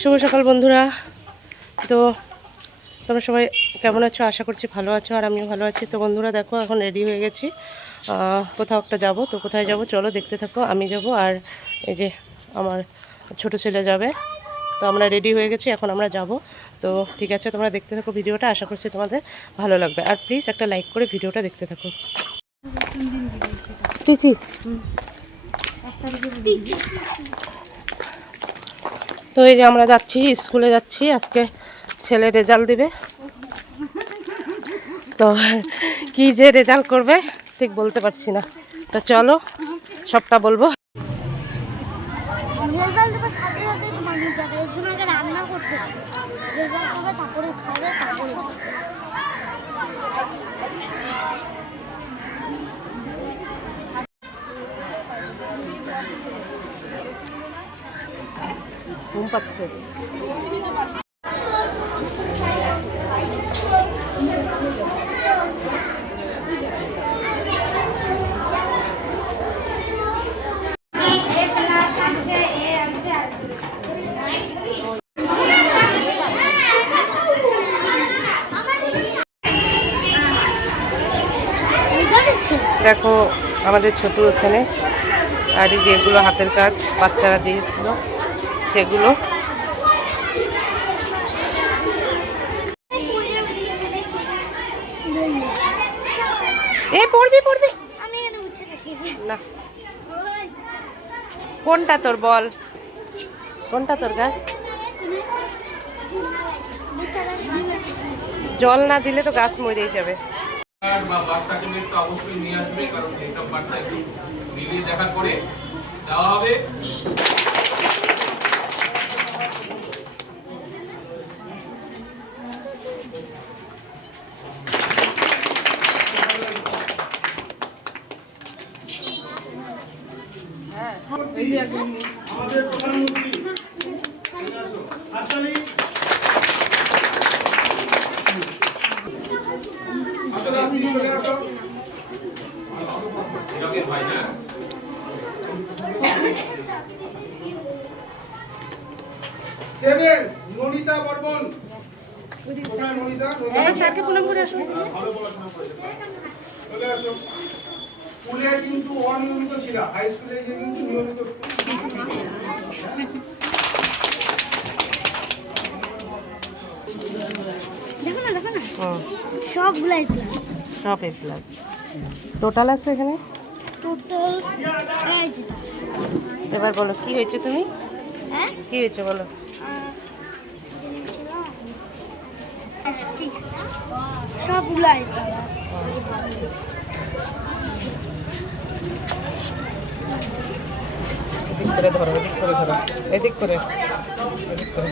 শুভ সকাল বন্ধুরা। তো তোমরা সবাই কেমন আছো? আশা করছি ভালো আছো, আর আমিও ভালো আছি। তো বন্ধুরা দেখো, এখন রেডি হয়ে গেছি, কোথাও একটা যাব। তো কোথায় যাব চলো দেখতে থাকো। আমি যাব আর এই যে আমার ছোট ছেলে যাবে। তো আমরা রেডি হয়ে গেছি, এখন আমরা যাব। তো ঠিক আছে, তোমরা দেখতে থাকো ভিডিওটা, আশা করছি তোমাদের ভালো লাগবে। আর প্লিজ একটা লাইক করে ভিডিওটা দেখতে থাকো। টিচি তো এই যে আমরা যাচ্ছি, স্কুলে যাচ্ছি। আজকে ছেলে রেজাল্ট দিবে। তো কি যে রেজাল্ট করবে ঠিক বলতে পারছি না। তো চলো সবটা বলবো। রেজাল্ট দেবার সাথে সাথে তোমার নিয়ে যাবে, এর জন্য আগে রান্না করতেছে। রেজাল্ট হবে তারপরে খাবে, তারপরে ঘুম পাচ্ছে। দেখো আমাদের ছোট এখানে, আর এই যেগুলো হাতের কাজ বাচ্চারা দিয়েছিল সেগুলো। এই পড়বি পড়বি আমি এখানে উঠে থাকি না। কোনটা তোর বল, কোনটা তোর গাছ? জল না দিলে তো গাছ মরেই যাবে। বাচ্চাকে একটু অবশ্যই নিয়ে আসবে, কারণ এইসব বাচ্চা একটু মিলিয়ে দেখার পরে দেওয়া হবে। আমাদের প্রধানমন্ত্রী হাততালি। সেভেন ননিতা বর্মন। কোথায় ননিতা? স্যারকে প্রণাম করে আসুন। ভালো পড়াশোনা করেছে, চলে আসো। স্কুলে কিন্তু অনিয়মিত ছিল, হাই স্কুলে গিয়ে কিন্তু নিয়মিত। দেখো না, দেখো না, সবগুলাই প্লাস। সব এ প্লাস। টোটাল আছে এখানে টোটাল এবার বলো কি হয়েছে তুমি? হ্যাঁ, কি হয়েছে বলো? সবগুলাই প্লাস। এদিক করে ধরো, এদিক করে ধরো, এদিক করে, এদিক করে।